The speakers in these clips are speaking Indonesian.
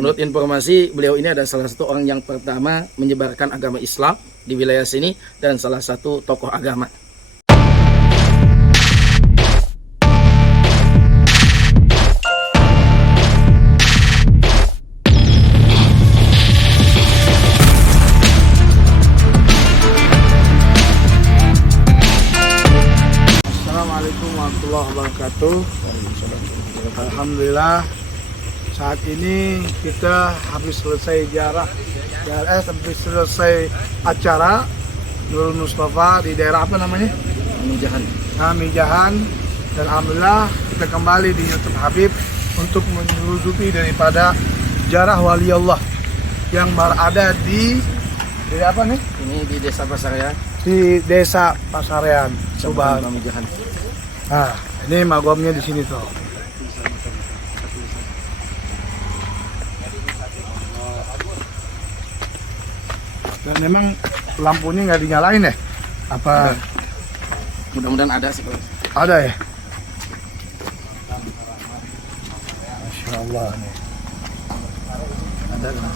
Menurut informasi, beliau ini adalah salah satu orang yang pertama menyebarkan agama Islam di wilayah sini dan salah satu tokoh agama. Assalamualaikum warahmatullahi wabarakatuh. Alhamdulillah, saat ini kita habis selesai habis selesai acara Nurul Mustafa di daerah apa namanya? Mijahan. Dan alhamdulillah kita kembali di YouTube Habib untuk menelusuri daripada sejarah wali Allah yang berada di apa nih? Ini di Desa Pasarean. Di Desa Pasarean, Subhan. Mijahan. Nah, ini magomnya di sini tuh. Dan memang lampunya nggak dinyalain ya? Apa? Mudah-mudahan ada sih. Ada ya? Masya Allah nih. Ada kan?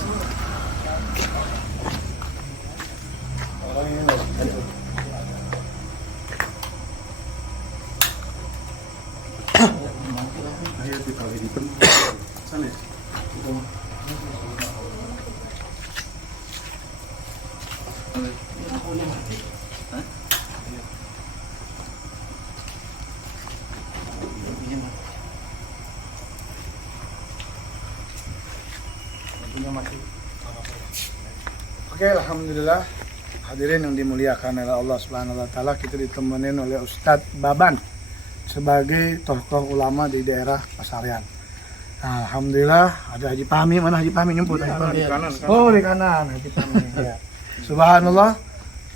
Oke, alhamdulillah hadirin yang dimuliakan oleh Allah Subhanahu wa taala, kita ditemenin oleh Ustadz Baban sebagai tokoh ulama di daerah Pasarean. Nah, alhamdulillah ada Haji Fahmi. Mana Haji Fahmi nyemput? Di kanan. Oh, di kanan Haji Fahmi. Ya. Subhanallah.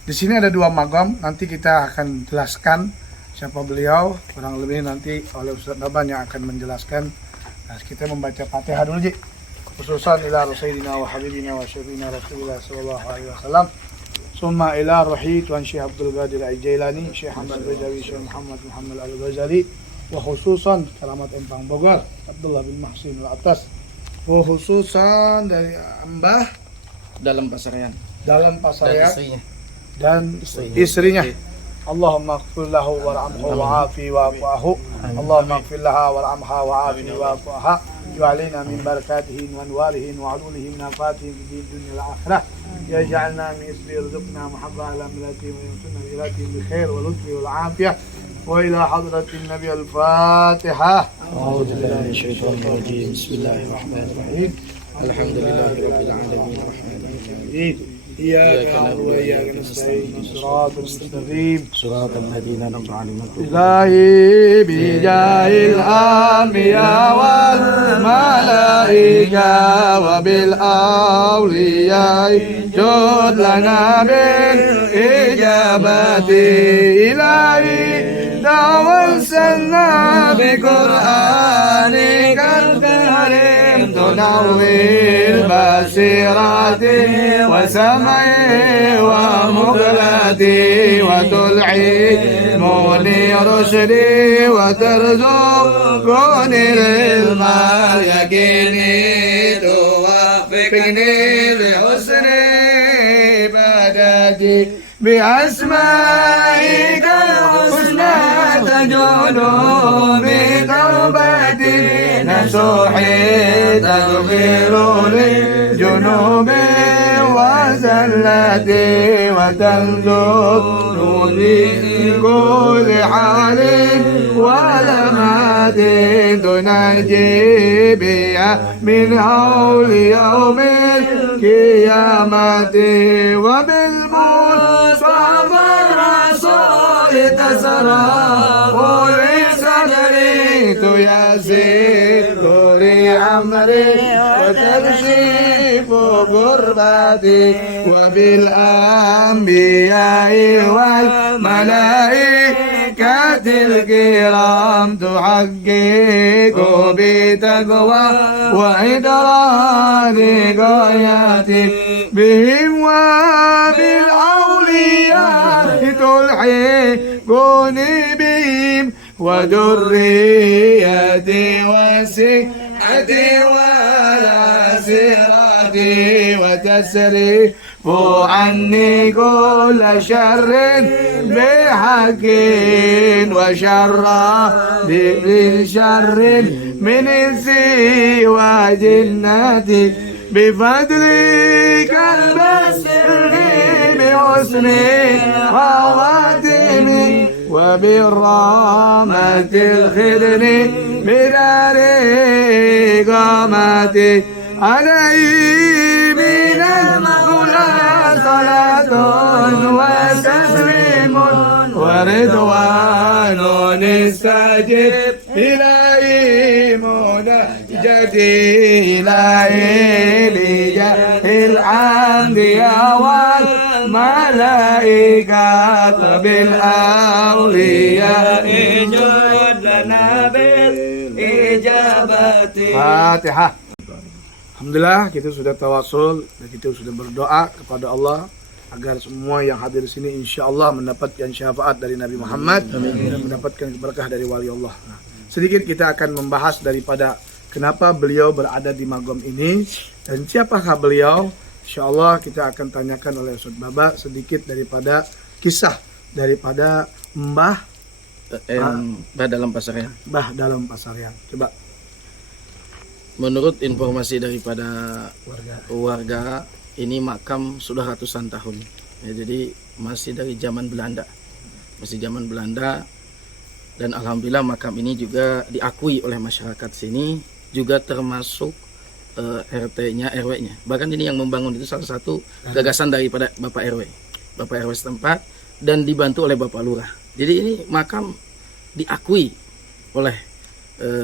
Di sini ada dua magam, nanti kita akan jelaskan siapa beliau, kurang lebih nanti oleh Ustadz Baban yang akan menjelaskan. Nah, kita membaca Fatihah dulu, Ji. Khususan ila Rasulina wa Habibina wa Syafina Rasulullah sallallahu alaihi wasallam. Summa ila Ruhi Tuan Syekh Abdul Qadir Al-Jailani, Syekh Ahmad Bajawi, Syekh Muhammad Al-Ghazali, wa khususan Keramat Empang Bogor, Abdullah bin Mahsin Al-Atas. Wa khususan dari Mbah Dalam Pasarean. dalam Pasarean Dan dan istrinya. Allahumma ighfir lahu warhamhu wa'afi wa'afu. Allahumma ighfir laha warhamha wa'afi wa'afuha. Wa'alina min barakatihi wa anwarihi wa alulihi min afatihi fi dunya wal akhirah. Yaj'alna min isri rizqina muhabba ala millati wa yusna ilati bi khair wa lutfi wal afiyah. Wa ila hadratin nabiy al-Fatihah. A'udzu billahi minasyaitonir rajim. Bismillahirrahmanirrahim. Alhamdulillahirabbil alamin arrahmanirrahim. إياك نعبد وإياك نستعين صراط المستقيم صراط الذين أنعمت عليهم إلهي بجاه الأنبياء والملائكة وبالأولياء جد لنا بالإجابة إلهي توسلنا بقرآنك الكريم تنور بصيرتي وسمعي ومقلتي وتلعمني رشدي وترزقني العلم يقيني توفقني لحسن عبادتي بأسمائك الحسنى تجود بتوبتي نصوحي تغفر لي جنوبي وزلتي وتنظر في كل حال ولمات تنجي بي من هول يوم القيامة وبالمصطفى الرسول تسرى قولي صدري تيسر لي أمري وتكشف قربتي وبالأنبياء والملائكة الكرام تحقق بتقوى وإدراك غاياتي بهم وبالأولياء تلحقني بهم وذريتي وسعادتي ولا سرادي وتسري عني كل شر بحق وشر بشر من إنسي وجنتي بفضلك البشر بحسن خواتمي وبالرحمة الخدر بدار قامتي عليه من المولى صلاة وتسليم ورضوان استجب إلهي مناجتي إلهي لجاه الأنبياء والملائكة بالأولياء جد لنا بالإجابة. Fatihah. Alhamdulillah kita sudah tawasul dan kita sudah berdoa kepada Allah agar semua yang hadir di sini insya Allah mendapatkan syafaat dari Nabi Muhammad dan mendapatkan berkah dari wali Allah. Nah, sedikit kita akan membahas daripada kenapa beliau berada di magom ini dan siapakah beliau. Insya Allah kita akan tanyakan oleh Ustaz Baba sedikit daripada kisah daripada Mbah dalam Pasarian. Mbah dalam Pasarian. Coba. Menurut informasi daripada warga ini makam sudah ratusan tahun. Ya, jadi masih dari zaman Belanda. Masih zaman Belanda dan alhamdulillah makam ini juga diakui oleh masyarakat sini, juga termasuk RT-nya, RW-nya. Bahkan ini yang membangun itu salah satu gagasan daripada Bapak RW. Bapak RW setempat dan dibantu oleh Bapak Lurah. Jadi ini makam diakui oleh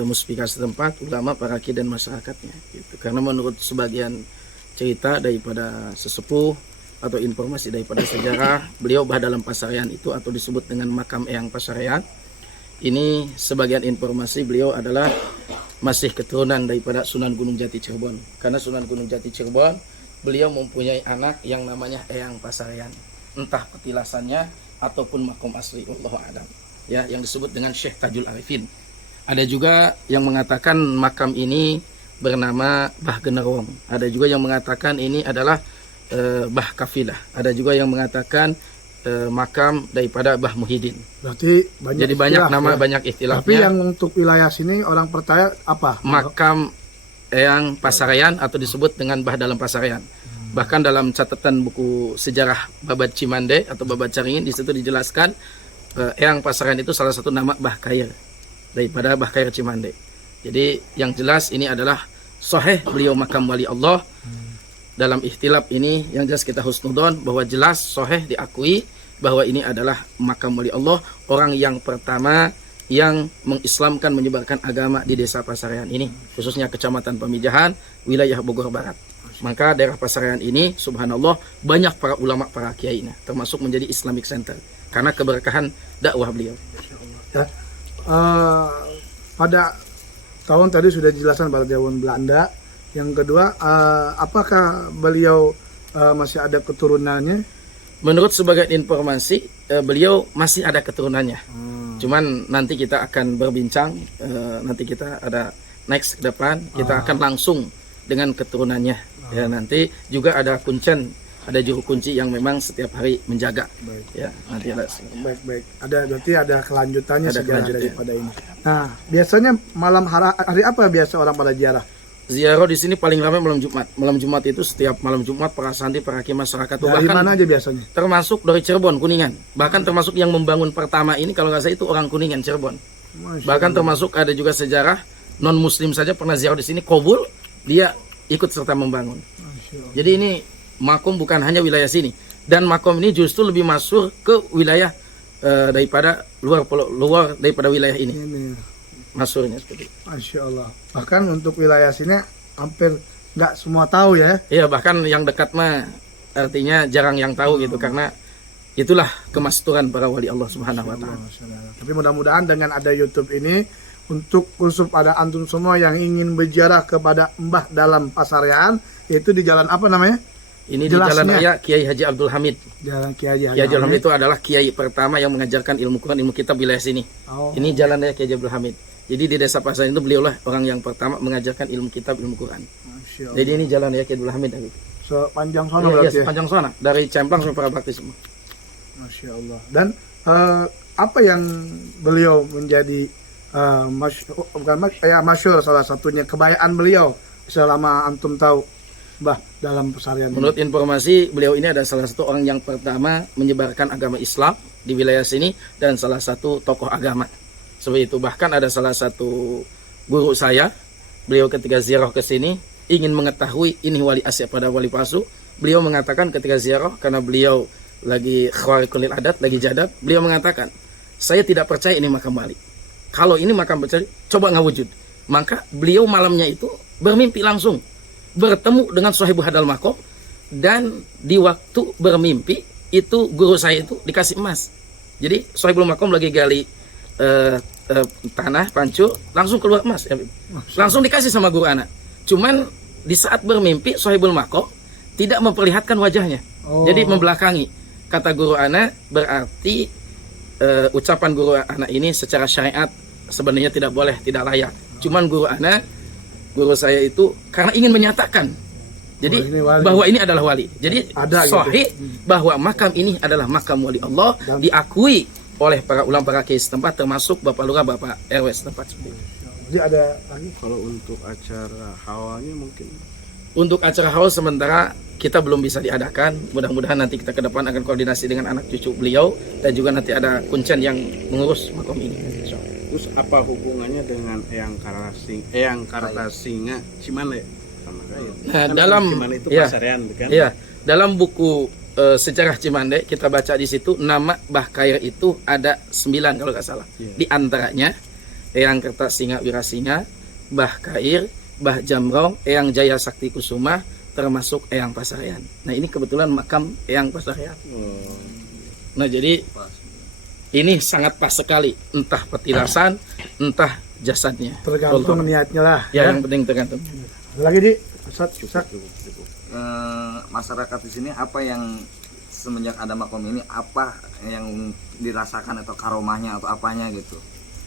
muspika setempat, ulama, para kiai dan masyarakatnya gitu. Karena menurut sebagian cerita daripada sesepuh atau informasi daripada sejarah, beliau dalam Pasarian itu atau disebut dengan makam Eyang Pasarian. Ini sebagian informasi beliau adalah masih keturunan daripada Sunan Gunung Jati Cirebon. Karena Sunan Gunung Jati Cirebon beliau mempunyai anak yang namanya Eyang Pasarian. Entah petilasannya ataupun makom asli, Allahu a'lam. Ya, yang disebut dengan Syekh Tajul Arifin. Ada juga yang mengatakan makam ini bernama Bah Generwong. Ada juga yang mengatakan ini adalah Bah Kafilah. Ada juga yang mengatakan makam daripada Bah Muhyiddin. Berarti banyak. Jadi banyak nama, ya? banyak istilahnya. Tapi yang untuk wilayah sini orang percaya apa? Makam Eyang Pasarian atau disebut dengan Bah dalam Pasarian. Bahkan dalam catatan buku sejarah Babat Cimande atau Babat Caringin di situ dijelaskan Eyang Pasarian itu salah satu nama Bah Kair daripada Bah Kair Cimande. Jadi yang jelas ini adalah sahih beliau makam wali Allah. Dalam ikhtilaf ini yang jelas kita husnudon bahwa jelas sahih diakui bahwa ini adalah makam wali Allah, orang yang pertama yang mengislamkan, menyebarkan agama di desa Pasarian ini, khususnya Kecamatan Pamijahan, wilayah Bogor Barat. Maka daerah Pasarian ini subhanallah banyak para ulama, para kiainya, termasuk menjadi Islamic Center karena keberkahan dakwah beliau. Ya. Pada tahun tadi sudah dijelaskan pada zaman Belanda. Yang kedua, apakah beliau masih ada keturunannya? Menurut sebagian informasi, beliau masih ada keturunannya. Cuman nanti kita akan berbincang, nanti kita ada next ke depan, kita akan langsung dengan keturunannya. Ya, nanti juga ada kuncen. Ada juru kunci yang memang setiap hari menjaga. Baik. Ya, nanti ada. Baik. Berarti ada kelanjutannya ada sejarah daripada ini. Nah, biasanya malam hari apa biasa orang pada ziarah? Ziarah di sini paling ramai malam Jumat. Malam Jumat itu setiap malam Jumat para santri, para kiai masyarakat. Dari mana aja biasanya? Termasuk dari Cirebon, Kuningan. Bahkan termasuk yang membangun pertama ini kalau nggak salah itu orang Kuningan, Cirebon. Bahkan termasuk ada juga sejarah non Muslim saja pernah ziarah di sini, Kobul, dia ikut serta membangun. Jadi ini makom bukan hanya wilayah sini, dan makom ini justru lebih masuk ke wilayah daripada luar daripada wilayah ini. Masurnya seperti itu. Masya Allah. Bahkan untuk wilayah sini hampir nggak semua tahu ya. Iya, bahkan yang dekat mah artinya jarang yang tahu gitu, karena itulah kemasturan para wali Allah Subhanahu wa taala. Tapi mudah-mudahan dengan ada YouTube ini untuk khusus pada antum semua yang ingin berziarah kepada Mbah dalam Pasarian, yaitu di jalan apa namanya? Ini jelasnya, di Jalan Raya Kiai Haji Abdul Hamid. Jalan Kiai Haji Kiai Abdul Hamid itu adalah kiai pertama yang mengajarkan ilmu Quran, ilmu kitab wilayah sini. Ini Jalan Raya Kiai Haji Abdul Hamid. Jadi di desa Pasaran itu beliaulah orang yang pertama mengajarkan ilmu kitab, ilmu Quran. Masya Allah. Jadi ini jalan ya Abdul Hamid. Sepanjang sana Iya, berarti ya? sepanjang sana dari Cemplang sampai Parabakti semua. Masya Allah. Dan apa yang beliau menjadi masyhur salah satunya kebayaan beliau selama antum tahu, Mbah, dalam pesarian ini? Menurut informasi, beliau ini adalah salah satu orang yang pertama menyebarkan agama Islam di wilayah sini dan salah satu tokoh agama. Seperti itu. Bahkan ada salah satu guru saya, beliau ketika ziarah ke sini ingin mengetahui ini wali asli pada wali palsu. Beliau mengatakan ketika ziarah, karena beliau lagi khawariqul adat, lagi jadat, beliau mengatakan, saya tidak percaya ini makam wali. Kalau ini makam percaya, coba ngawujud. Maka beliau malamnya itu bermimpi langsung bertemu dengan Sohibul Hadal Makom, dan di waktu bermimpi itu guru saya itu dikasih emas. Jadi Sohibul Makom lagi gali tanah pancur, langsung keluar emas ya, langsung dikasih sama guru anak. Cuman di saat bermimpi Sohibul Makom tidak memperlihatkan wajahnya, jadi membelakangi. Kata guru anak, berarti ucapan guru anak ini secara syariat sebenarnya tidak boleh, tidak layak. Cuman guru saya itu karena ingin menyatakan, jadi bahwa ini adalah wali. Jadi sahih bahwa makam ini adalah makam wali Allah, diakui oleh para ulama, para kiai setempat, termasuk Bapak Lurah, Bapak RW setempat. Jadi ada lagi kalau untuk acara hawanya mungkin? Untuk acara haul sementara kita belum bisa diadakan. Mudah-mudahan nanti kita ke depan akan koordinasi dengan anak cucu beliau, dan juga nanti ada kuncen yang mengurus makam ini. Terus apa hubungannya dengan Eyang Kartasinga Cimande? Sama kayak. Nah, Kan dalam Cimande itu ya, Pasarean kan? Iya, dalam buku sejarah Cimande kita baca di situ nama Mbah Khair itu ada 9 kalau nggak salah. Iya. Di antaranya Eyang Kertasinga Wirasinga, Mbah Khair, Mbah Jamrong, Eyang Jaya Sakti Kusuma, termasuk Eyang Pasarean. Nah, ini kebetulan makam Eyang Pasarean. Nah, jadi ini sangat pas sekali, entah petilasan, entah jasadnya. tergantung niatnya lah. Ya, yang penting tergantung. Ada lagi di Ustaz. Masyarakat di sini apa yang semenjak ada makom ini, apa yang dirasakan atau karomahnya atau apanya gitu?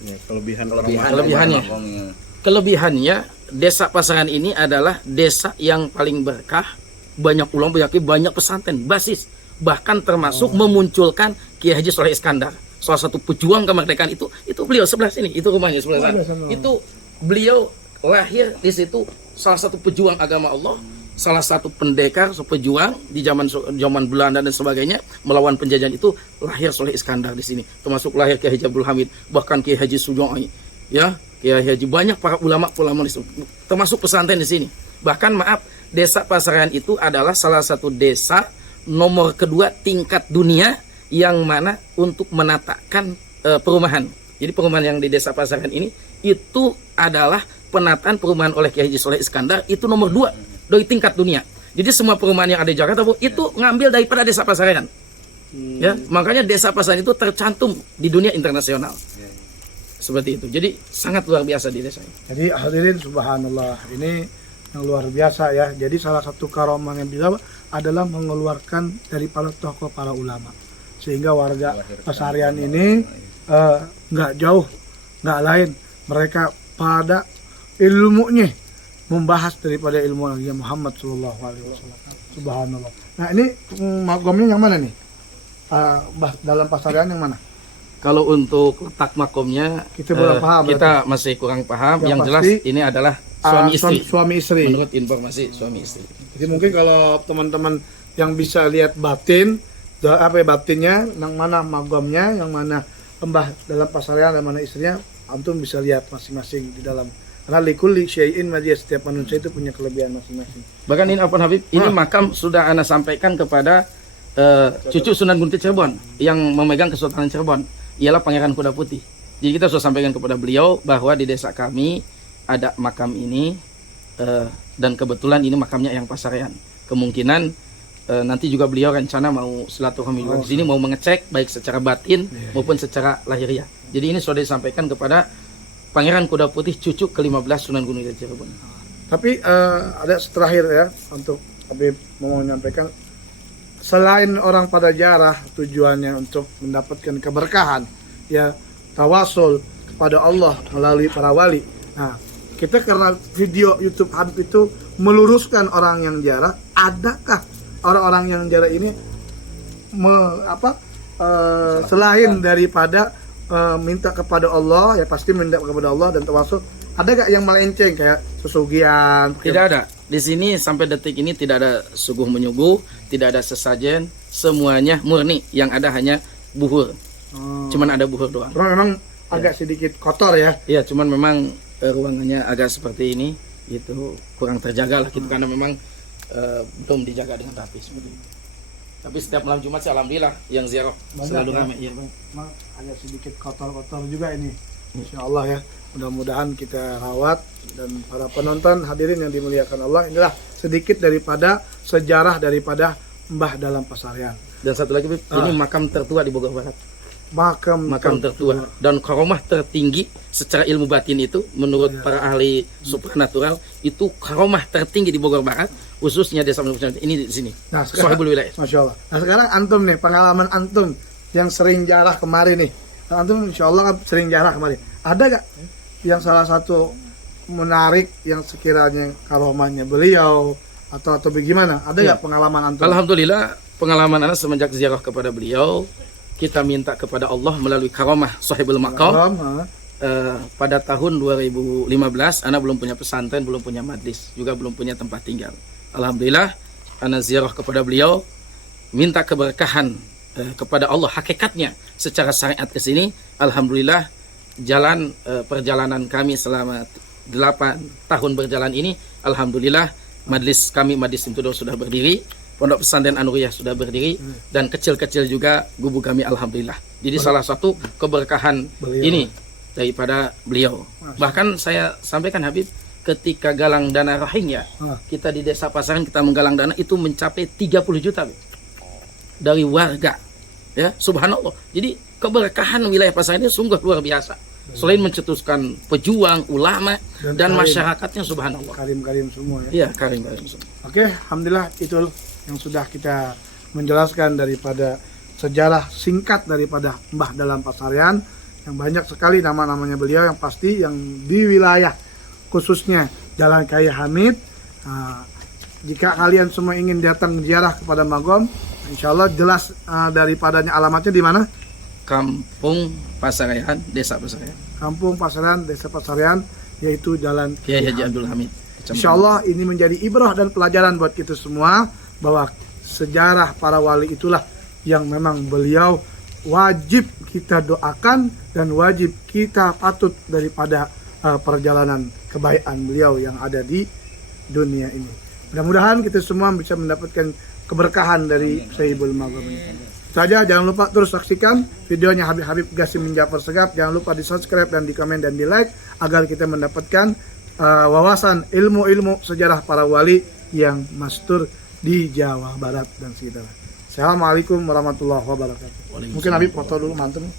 Ya, kelebihannya. Makomnya. Kelebihannya, desa Pasaran ini adalah desa yang paling berkah, banyak ulama, banyak pesantren, basis, bahkan termasuk memunculkan Kiai Haji Soleh Iskandar, salah satu pejuang kemerdekaan itu beliau sebelah sini, itu rumahnya sebelah sana. Itu beliau lahir di situ, salah satu pejuang agama Allah, salah satu pendekar, pejuang di zaman Belanda dan sebagainya melawan penjajahan, itu lahir Soleh Iskandar di sini. Termasuk lahir Kiai Haji Abdul Hamid, bahkan Kiai Haji Sujoi, ya, Kiai Haji, banyak para ulama termasuk pesantren di sini. Bahkan maaf, desa Pasaran itu adalah salah satu desa nomor kedua tingkat dunia yang mana untuk menatakan perumahan. Jadi perumahan yang di desa Pasaran ini itu adalah penataan perumahan oleh Kiai Haji Soleh Iskandar, itu nomor 2 dari tingkat dunia. Jadi semua perumahan yang ada di Jakarta itu ngambil daripada desa Pasaran. Ya, makanya desa Pasaran itu tercantum di dunia internasional. Seperti itu. Jadi sangat luar biasa di desa ini. Jadi hadirin subhanallah, ini yang luar biasa ya. Jadi salah satu karomahnya beliau adalah mengeluarkan dari para tokoh, para ulama, sehingga warga Pasaran ini nggak jauh, nggak lain, mereka pada ilmunya membahas daripada ilmu Nabi Muhammad Sallallahu Alaihi Wasallam. Subhanallah. Nah, ini makomnya yang mana nih? Dalam Pasaran yang mana? Kalau untuk letak makomnya Kita belum paham. kita masih kurang paham. Yang jelas pasti, ini adalah suami istri. Suami istri. Menurut informasi suami istri. Jadi mungkin kalau teman-teman yang bisa lihat batinnya, yang mana makomnya, yang mana Mbah dalam Pasaran, yang mana istrinya, antum bisa lihat masing-masing di dalam. Karena likulli syai'in majaz, setiap manusia itu punya kelebihan masing-masing. Bahkan ini Afwan Habib, ini makam sudah ana sampaikan kepada cucu Sunan Guntur Cirebon yang memegang Kesultanan Cirebon, ialah Pangeran Kuda Putih. Jadi kita sudah sampaikan kepada beliau bahwa di desa kami ada makam ini, dan kebetulan ini makamnya yang Pasarean. Kemungkinan nanti juga beliau rencana mau silaturahmi di sini, mau mengecek baik secara batin maupun secara lahiriah. Jadi ini sudah disampaikan kepada Pangeran Kuda Putih cucu ke-15 Sunan Gunung Jati Cirebon. Tapi ada terakhir ya, untuk Habib mau menyampaikan, selain orang pada jarah tujuannya untuk mendapatkan keberkahan, ya tawasul, kepada Allah melalui para wali. Nah, kita karena video YouTube Habib itu meluruskan orang yang ziarah, adakah orang-orang yang ziarah ini selain daripada minta kepada Allah, ya pasti minta kepada Allah, dan termasuk ada gak yang melenceng kayak sesugihan? Tidak ada. Di sini sampai detik ini tidak ada suguh menyuguh, tidak ada sesajen, semuanya murni. Yang ada hanya buhur. Cuman ada buhur doang. Karena memang agak sedikit kotor ya. Iya, cuman memang ruangannya agak seperti ini, itu kurang terjaga lah gitu, karena memang belum dijaga dengan rapi seperti itu. Tapi setiap malam Jumat sih alhamdulillah yang ziarah selalu ya? ramai. Iya, Bang. Memang agak sedikit kotor-kotor juga ini. Insya Allah ya. Mudah-mudahan kita rawat, dan para penonton hadirin yang dimuliakan Allah, inilah sedikit daripada sejarah daripada Mbah Dalam Pasarian. Dan satu lagi, Bib, ini makam tertua di Bogor Barat. Makam tertua dan karomah tertinggi secara ilmu batin itu menurut para ahli supernatural, itu karomah tertinggi di Bogor Barat, khususnya desa ini di sini. Nah, Sohibul Wilayah. Masya Allah. Nah, sekarang antum nih, pengalaman antum yang sering jarah kemarin nih. Antum insya Allah kan sering jarah kemarin. Ada gak yang salah satu menarik yang sekiranya karomahnya beliau atau bagaimana? Ada gak pengalaman antum? Alhamdulillah, pengalaman anak semenjak ziarah kepada beliau, kita minta kepada Allah melalui karomah Sahibul Maqam. Pada tahun 2015 anak belum punya pesantren, belum punya majlis, juga belum punya tempat tinggal. Alhamdulillah anak ziarah kepada beliau, minta keberkahan kepada Allah, hakikatnya secara syariat ke sini. Alhamdulillah jalan perjalanan kami selama 8 tahun berjalan ini, alhamdulillah majlis kami, Majlis Simtudo sudah berdiri, Pondok Pesantren Anuriyah sudah berdiri, dan kecil-kecil juga gubuk kami, alhamdulillah. Jadi salah satu keberkahan ini daripada beliau. Bahkan saya sampaikan Habib, ketika galang dana rahimnya, kita di Desa Pasaran kita menggalang dana itu mencapai 30 juta Habib, dari warga. Ya, subhanallah. Jadi keberkahan wilayah Pasaran ini sungguh luar biasa. Selain mencetuskan pejuang, ulama, dan masyarakatnya, subhanallah. Karim-karim semua ya. Iya, karim-karim semua. Oke, alhamdulillah itu yang sudah kita menjelaskan daripada sejarah singkat daripada Mbah Dalam Pasarian, yang banyak sekali nama-namanya beliau, yang pasti yang di wilayah khususnya Jalan Kiai Hamid. Nah, jika kalian semua ingin datang ziarah kepada Magom, insya Allah jelas daripadanya alamatnya di mana? Kampung Pasarian, Desa Pasarian. Kampung Pasarian, Desa Pasarian, yaitu Jalan Kiai Haji Abdul Hamid. Insya Allah ini menjadi ibrah dan pelajaran buat kita semua, bahwa sejarah para wali itulah yang memang beliau wajib kita doakan dan wajib kita patut daripada perjalanan kebaikan beliau yang ada di dunia ini. Mudah-mudahan kita semua bisa mendapatkan keberkahan dari Sahibul Maghrib ini. Saja, jangan lupa terus saksikan videonya Habib Qasim bin Ja'far Segaf. Jangan lupa di subscribe dan di komen dan di like agar kita mendapatkan wawasan ilmu-ilmu sejarah para wali yang mastur di Jawa Barat dan sekitarnya. Assalamualaikum warahmatullahi wabarakatuh. Mungkin Habib foto dulu mantul.